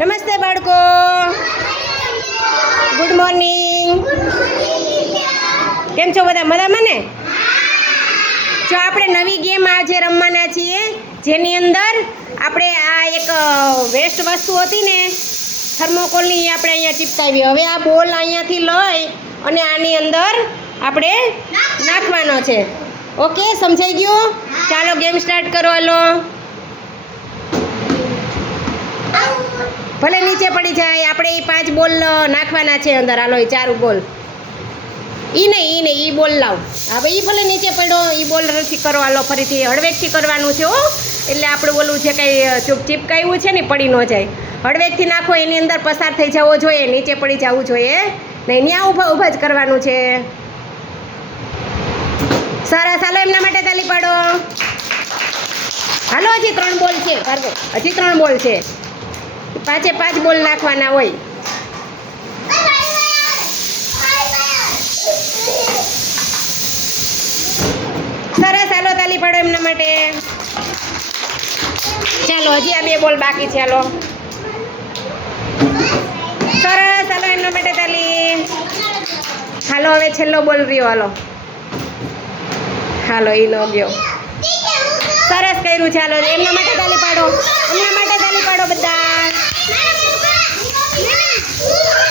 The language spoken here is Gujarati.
નમસ્તે બાળકો. ગુડ મોર્નિંગ કેમ છો બધા? મજામાં ને? જો આપણે નવી ગેમ આજે રમવાના છીએ, જેની અંદર આપણે આ એક વેસ્ટ વસ્તુ હતી ને થર્મોકોલની આપણે અહીંયા ચિપકાવી. હવે આ બોલ અહીંયાથી લઈ અને આની અંદર આપણે નાખવાનો છે. ઓકે સમજાઈ ગયું? ચાલો ગેમ સ્ટાર્ટ કરો, હલો. ભલે નીચે પડી જાય, આપણે એ પાંચ બોલ નાખવાના છે અંદર. હાલો એ ચાર બોલ. એ નહીં, ઈ નહીં એ બોલ લાવ. હવે એ ભલે નીચે પડ્યો એ બોલ નથી કરો. હાલો, ફરીથી હળવેકથી કરવાનું છે, હો. એટલે આપણે બોલવું જે કંઈ ચૂપ ચીપકાયું છે ને, પડી ન જાય. હળવેકથી નાખો, એની અંદર પસાર થઈ જવો જોઈએ, નીચે પડી જવું જોઈએ. નહીં ત્યાં ઊભા ઊભા જ કરવાનું છે. સરસ, હાલો, એમના માટે તાલી પાડો. હાલો, હજી ત્રણ બોલ છે, ભાર્ગવ. હજી ત્રણ બોલ છે. પાંચે પાંચ બોલ નાખવાના હોય. સરસ, હાલો, તાલી પાડો એમના માટે. ચાલો, હજી આ બે બોલ બાકી છે, હાલો. સરસ, હાલો, એમના માટે તાલી. હાલો, હવે છેલ્લો બોલ રહ્યો, હાલો. હાલો એ નો ગયો. સરસ કર્યું ચાલો એમના માટે તાલી પાડો. એમના